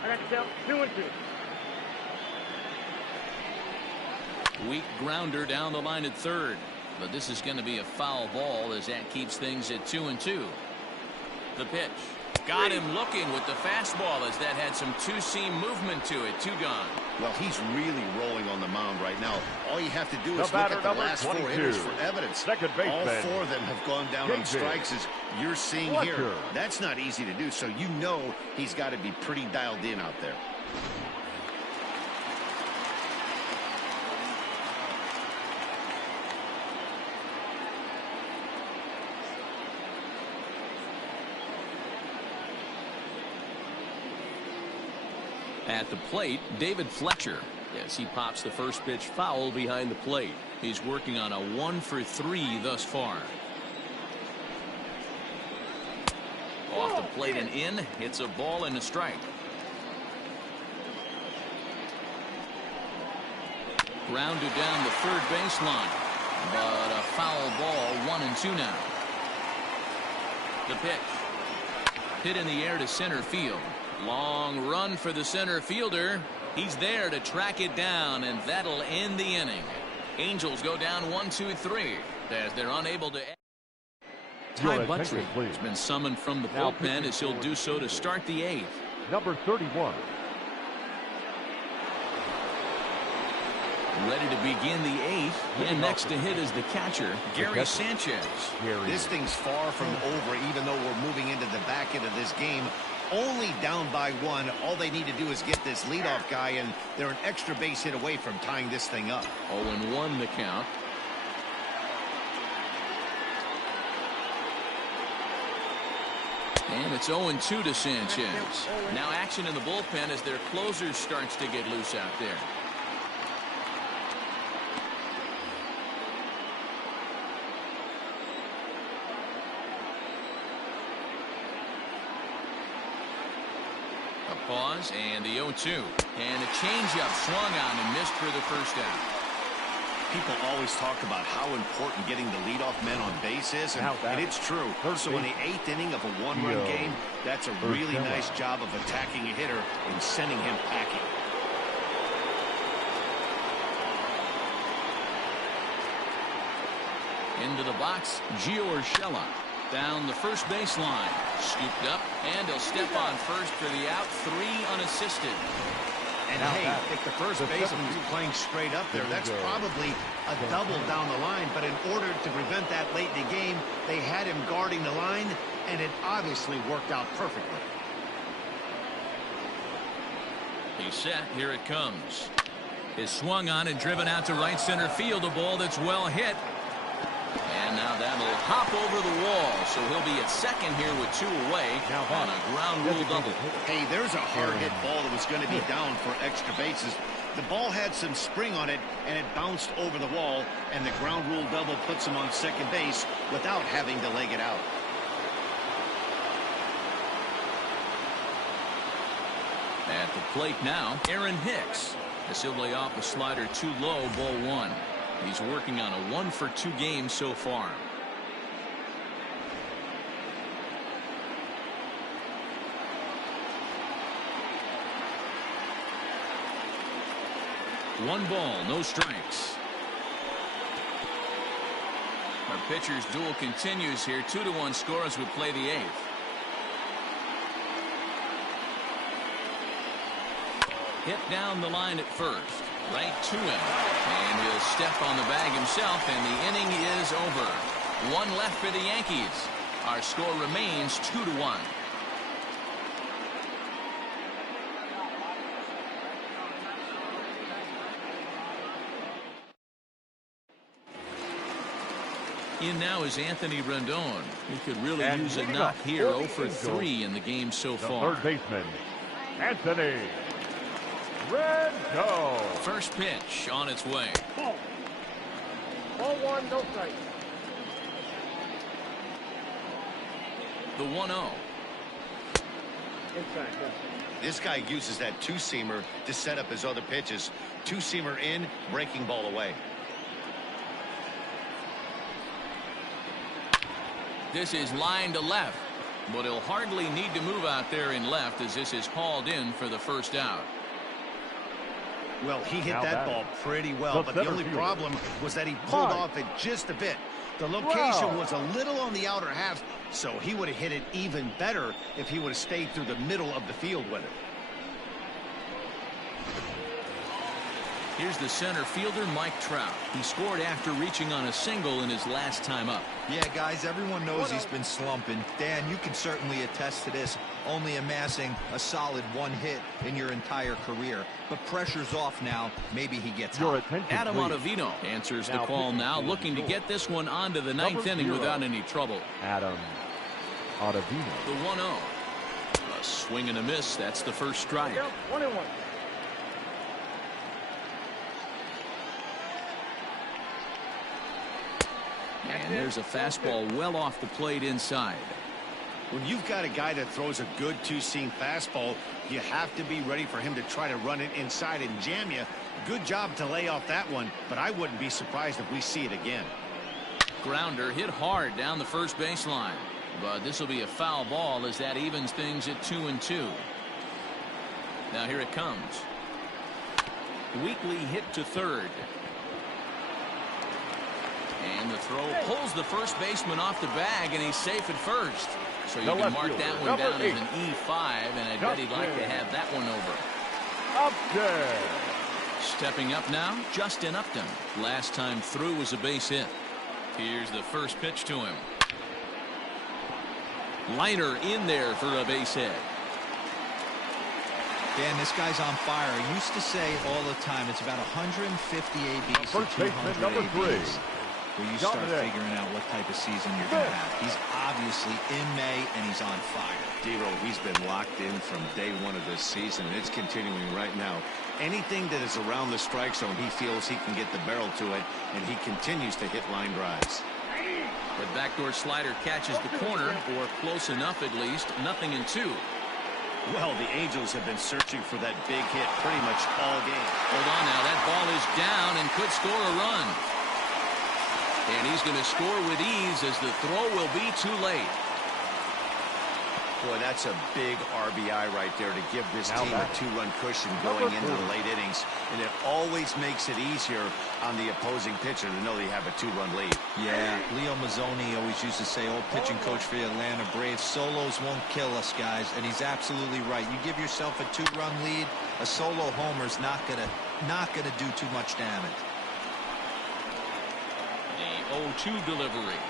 got to tell 2-2. Weak grounder down the line at third, but this is going to be a foul ball as that keeps things at 2-2. The pitch. Got him looking with the fastball as that had some two-seam movement to it. 2 gone. Well, he's really rolling on the mound right now. All you have to do is look at the last 4 hitters for evidence. All 4 of them have gone down on strikes, as you're seeing here. That's not easy to do, so you know he's got to be pretty dialed in out there. At the plate, David Fletcher, as he pops the first pitch foul behind the plate. He's working on a 1 for 3 thus far. Off the plate and in. It's a ball and a strike. Grounded down the third baseline, but a foul ball. 1-2 now. The pitch. Hit in the air to center field. Long run for the center fielder. He's there to track it down, and that'll end the inning. Angels go down 1-2-3 as they're unable to. Ty Buttrey has been summoned from the bullpen as he'll do so to start the 8th. Number 31. Ready to begin the 8th, and next to hit is the catcher, Gary Sanchez. This thing's far from over, even though we're moving into the back end of this game. Only down by 1. All they need to do is get this leadoff guy, and they're an extra base hit away from tying this thing up. 0-1 the count. And it's 0-2 to Sanchez. Now action in the bullpen as their closer starts to get loose out there. Pause and the 0-2, and a changeup swung on and missed for the first out. People always talk about how important getting the leadoff men on base is, and it's true. So in the 8th inning of a 1-run game, that's a really nice job of attacking a hitter and sending him packing. Into the box, Gio Urshela. Down the first baseline, scooped up, and he'll step on first for the out. 3 unassisted. And hey, if the first baseman was playing straight up there, that's probably a double down the line. But in order to prevent that late in the game, they had him guarding the line, and it obviously worked out perfectly. He's set. Here it comes. Is swung on and driven out to right center field. A ball that's well hit. And now that'll hop over the wall. So he'll be at second here with 2 away on a ground rule double. Hey, there's a hard hit ball that was going to be down for extra bases. The ball had some spring on it, and it bounced over the wall, and the ground rule double puts him on second base without having to leg it out. At the plate now, Aaron Hicks. As he'll lay off a slider too low, ball 1. He's working on a 1-for-2 game so far. One ball, no strikes. Our pitcher's duel continues here. 2-1 score as we play the 8th. Hit down the line at first. Right to him. And he'll step on the bag himself, and the inning is over. 1 left for the Yankees. Our score remains 2-1. In now is Anthony Rendon. He could really use a knock here. 0 for 3 in the game so far. Third baseman, Anthony Rendon. First pitch on its way. Ball. Ball 1, no strike. The 1-0. Inside, yes. This guy uses that two-seamer to set up his other pitches. Two-seamer in, breaking ball away. This is line to left, but he'll hardly need to move out there in left as this is hauled in for the first out. Well, he hit that ball pretty well, but the only problem was that he pulled off it just a bit. The location was a little on the outer half, so he would have hit it even better if he would have stayed through the middle of the field with it. Here's the center fielder, Mike Trout. He scored after reaching on a single in his last time up. Yeah, guys, everyone knows he's been slumping. Dan, you can certainly attest to this, only amassing a solid 1 hit in your entire career. But pressure's off now. Maybe he gets hot. Adam Ottavino answers the call now, looking to get this one onto the 9th inning without any trouble. Adam Ottavino. The 1-0. A swing and a miss. That's the first strike. 1-1. And there's a fastball well off the plate inside. When you've got a guy that throws a good two-seam fastball, you have to be ready for him to try to run it inside and jam you. Good job to lay off that one, but I wouldn't be surprised if we see it again. Grounder hit hard down the first baseline, but this will be a foul ball as that evens things at 2-2. Now here it comes. Weekly hit to third. And the throw pulls the first baseman off the bag, and he's safe at first. So you can mark that one down as an E5, and I bet he'd like to have that one over. Upton. Stepping up now, Justin Upton. Last time through was a base hit. Here's the first pitch to him. Liner in there for a base hit. Dan, this guy's on fire. I used to say all the time it's about 150 ABs First to baseman 200 number 3. ABs. Where you start figuring out what type of season you're going to have. He's obviously in May, and he's on fire. D-Row, he's been locked in from day 1 of this season, and it's continuing right now. Anything that is around the strike zone, he feels he can get the barrel to it, and he continues to hit line drives. The backdoor slider catches the corner, or close enough at least. 0-2. Well, the Angels have been searching for that big hit pretty much all game. Hold on now. That ball is down and could score a run. And he's going to score with ease as the throw will be too late. Boy, that's a big RBI right there to give this team a 2-run cushion going into the late innings. And it always makes it easier on the opposing pitcher to know they have a 2-run lead. Yeah, Leo Mazzoni always used to say, old pitching coach for the Atlanta Braves, solos won't kill us, guys. And he's absolutely right. You give yourself a 2-run lead, a solo homer's not gonna do too much damage. The 0-2 delivery.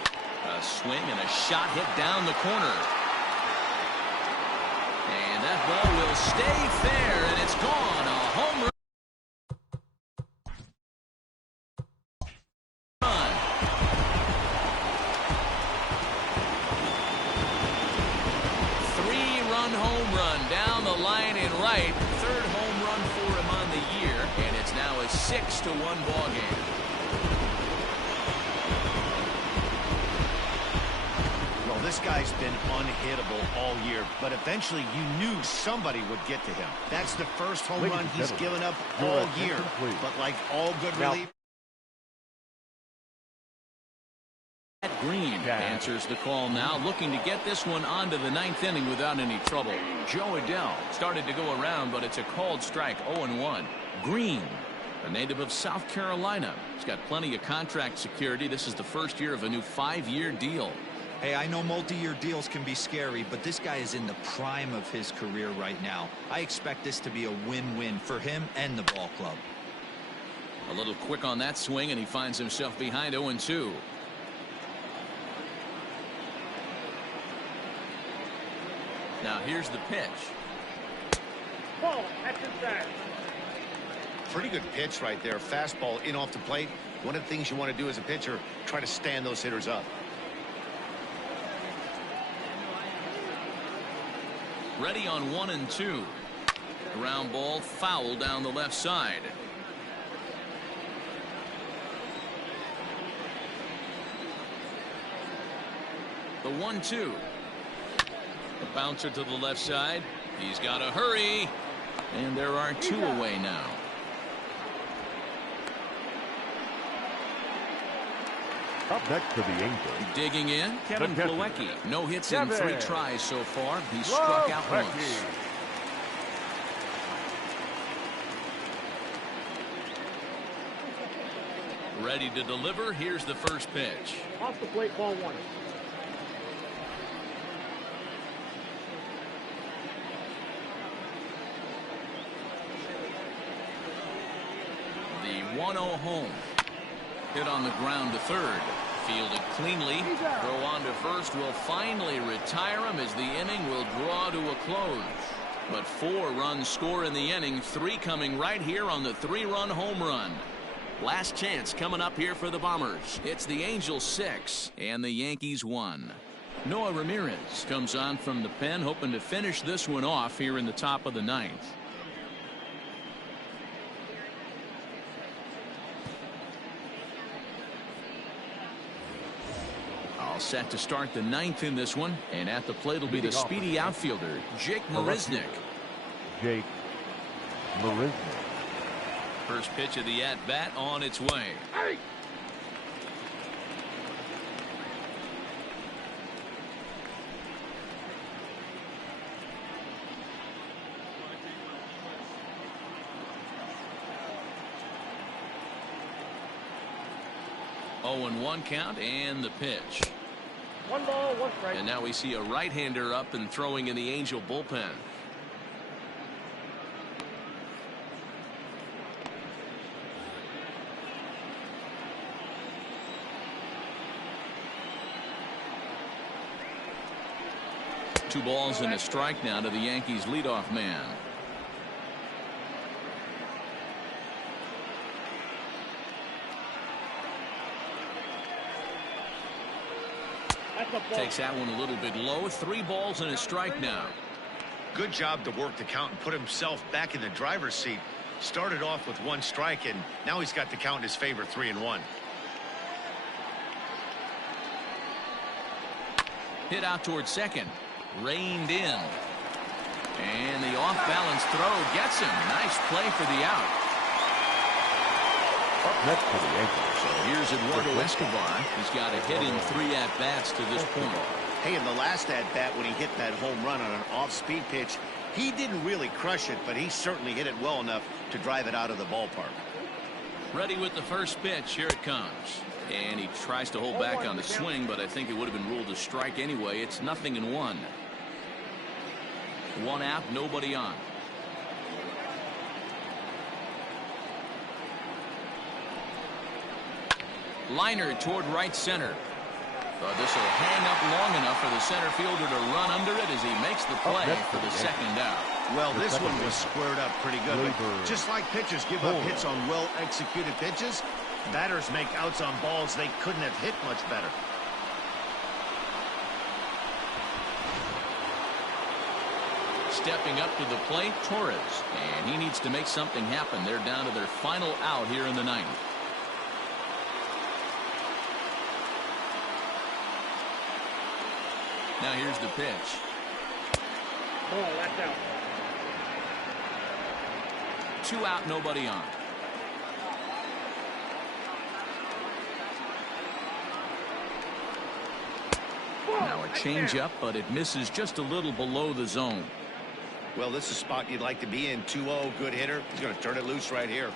A swing and a shot hit down the corner. And that ball will stay fair, and it's gone. A home run. Three-run home run down the line in right. Third home run for him on the year, and it's now a 6-1 ball game. This guy's been unhittable all year, but eventually you knew somebody would get to him. That's the first home run he's given up all year. But like all good relief. Green answers the call now, looking to get this one onto the 9th inning without any trouble. Joe Adell started to go around, but it's a called strike. 0-1. Green, a native of South Carolina. He's got plenty of contract security. This is the first year of a new 5-year deal. Hey, I know multi-year deals can be scary, but this guy is in the prime of his career right now. I expect this to be a win-win for him and the ball club. A little quick on that swing, and he finds himself behind 0-2. Now here's the pitch. Ball, that's inside. Pretty good pitch right there. Fastball in off the plate. One of the things you want to do as a pitcher, try to stand those hitters up. Ready on 1-2. Ground ball foul down the left side. The 1-2. The bouncer to the left side. He's got to hurry. And there are 2 away now. Up next for the Angels. Digging in, Kevin Plawecki. No hits in 3 tries so far. He's struck out once. Ready to deliver. Here's the first pitch. Off the plate, ball 1. The 1-0 home. Hit on the ground to third. Fielded cleanly. Throw on to first will finally retire him as the inning will draw to a close. But 4 runs score in the inning. 3 coming right here on the 3-run home run. Last chance coming up here for the Bombers. It's the Angels 6 and the Yankees 1. Noah Ramirez comes on from the pen, hoping to finish this one off here in the top of the 9th. Set to start the 9th in this one, and at the plate will be the speedy outfielder Jake Marisnick. Jake Marisnick. First pitch of the at-bat on its way. Hey! Oh, and 1 count, and the pitch. 1 ball, 1 strike. And now we see a right-hander up and throwing in the Angel bullpen. Two balls and a strike now to the Yankees leadoff man. Takes that one a little bit low. 3 balls and a strike now. Good job to work the count and put himself back in the driver's seat. Started off with 1 strike, and now he's got the count in his favor, 3-1. Hit out towards second. Reined in. And the off-balance throw gets him. Nice play for the out. Up next for the Yankees. So here's Eduardo Escobar. He's got a hit in 3 at-bats to this point. Hey, in the last at-bat when he hit that home run on an off-speed pitch, he didn't really crush it, but he certainly hit it well enough to drive it out of the ballpark. Ready with the first pitch. Here it comes. And he tries to hold back on the swing, but I think it would have been ruled a strike anyway. It's 0-1. One out, nobody on. Liner toward right center. This will hang up long enough for the center fielder to run under it as he makes the play for the second out. Well, this one was squared up pretty good. But just like pitchers give up hits on well-executed pitches, batters make outs on balls they couldn't have hit much better. Stepping up to the plate, Torres. And he needs to make something happen. They're down to their final out here in the ninth. Now here's the pitch. Oh, that's out. 2 out, nobody on. Now a changeup, but it misses just a little below the zone. Well, this is a spot you'd like to be in. 2-0, good hitter. He's going to turn it loose right here.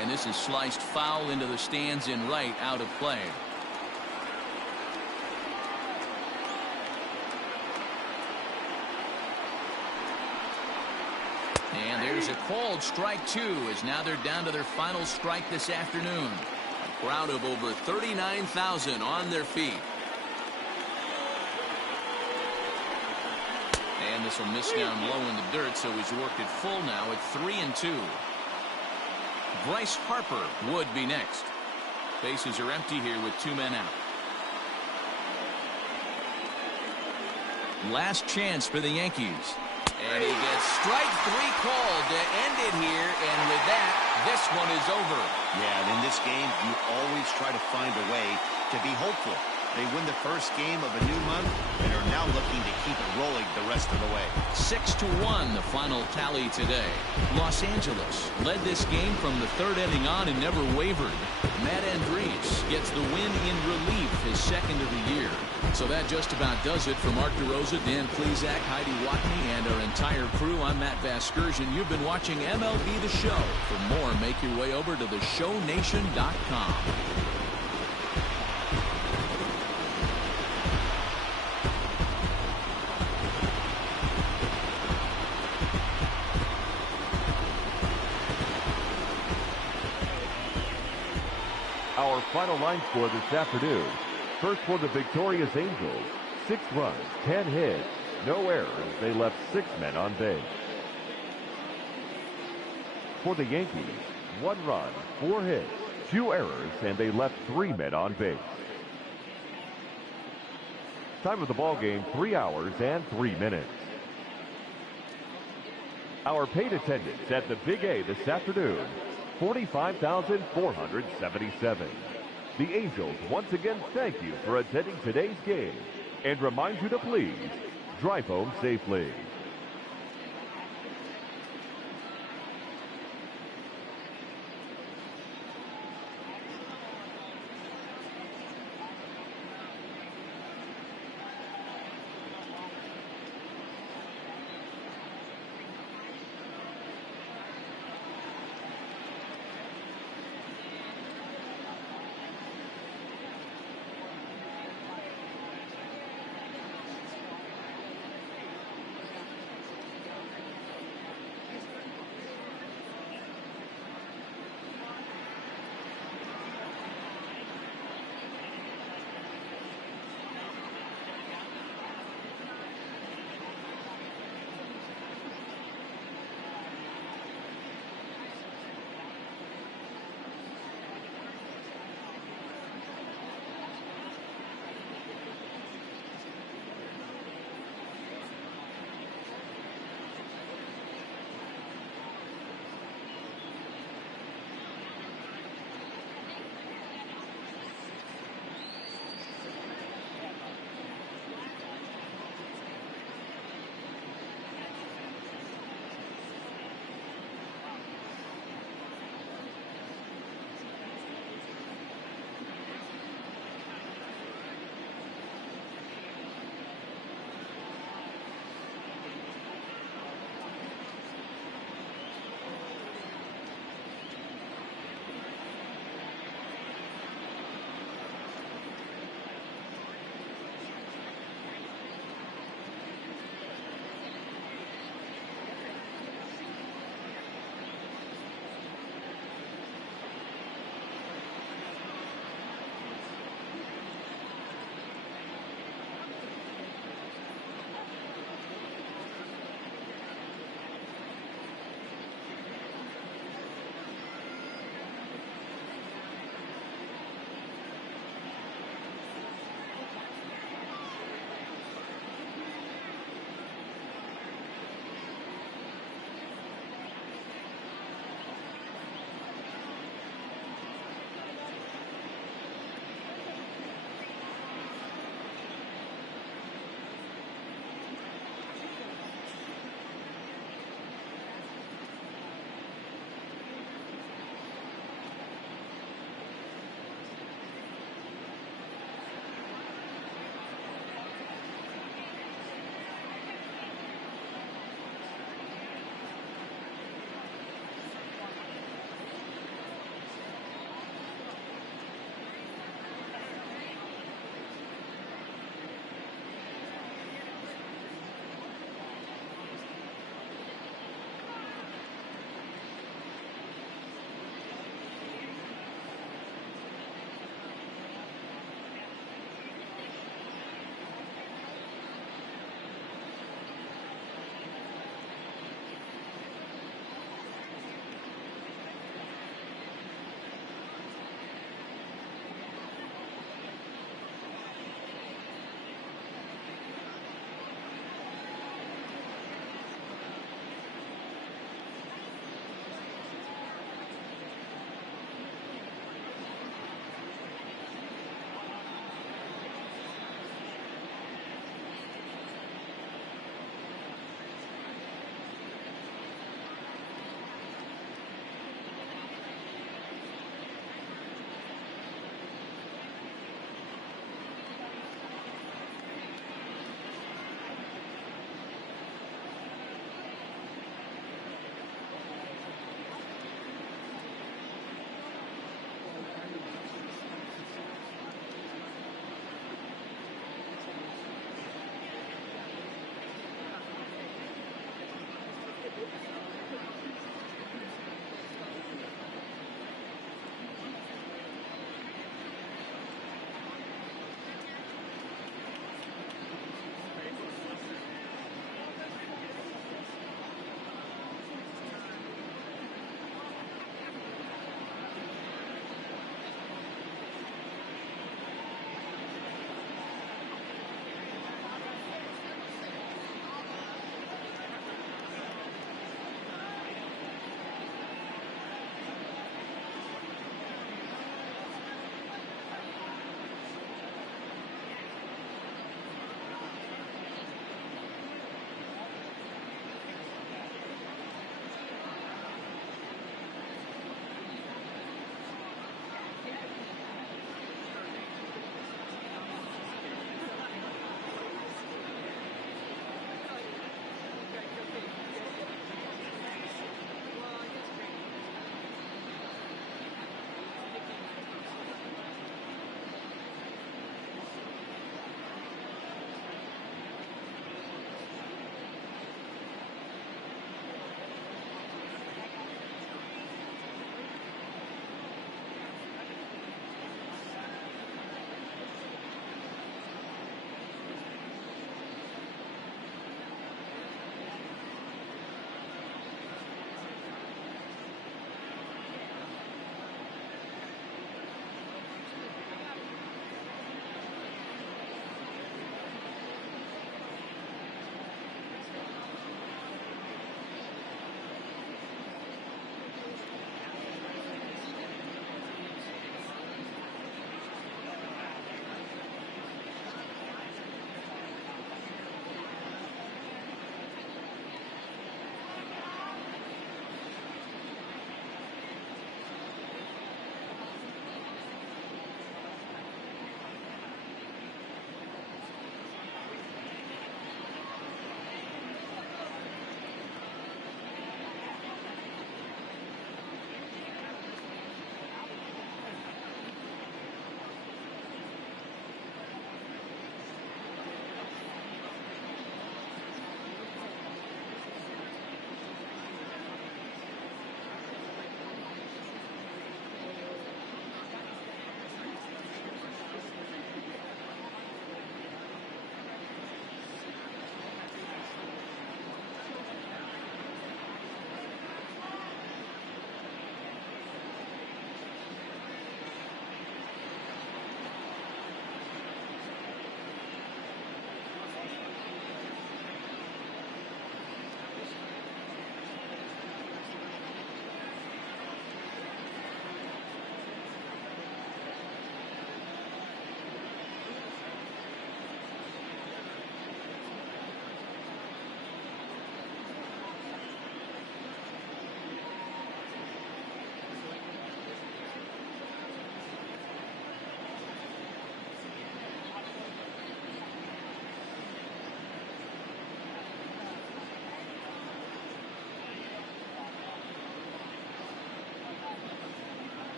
And this is sliced foul into the stands in right, out of play. And there's a called strike 2, as now they're down to their final strike this afternoon. A crowd of over 39,000 on their feet. And this will miss down low in the dirt, so he's worked it full now at 3-2. Bryce Harper would be next. Bases are empty here with 2 men out. Last chance for the Yankees. And he gets strike 3 called to end it here, and with that, this one is over. Yeah, and in this game, you always try to find a way to be hopeful. They win the first game of a new month and are now looking to keep it rolling the rest of the way. 6-1, the final tally today. Los Angeles led this game from the 3rd inning on and never wavered. Matt Andriese gets the win in relief, his 2nd of the year. So that just about does it for Mark DeRosa, Dan Plesac, Heidi Watney, and our entire crew. I'm Matt Vasgersian. You've been watching MLB The Show. For more, make your way over to theshownation.com. Our final line score this afternoon. First for the victorious Angels, 6 runs, 10 hits, no errors. They left 6 men on base. For the Yankees, 1 run, 4 hits, 2 errors, and they left 3 men on base. Time of the ball game, 3 hours and 3 minutes. Our paid attendance at the Big A this afternoon, 45,477. The Angels once again thank you for attending today's game and remind you to please drive home safely.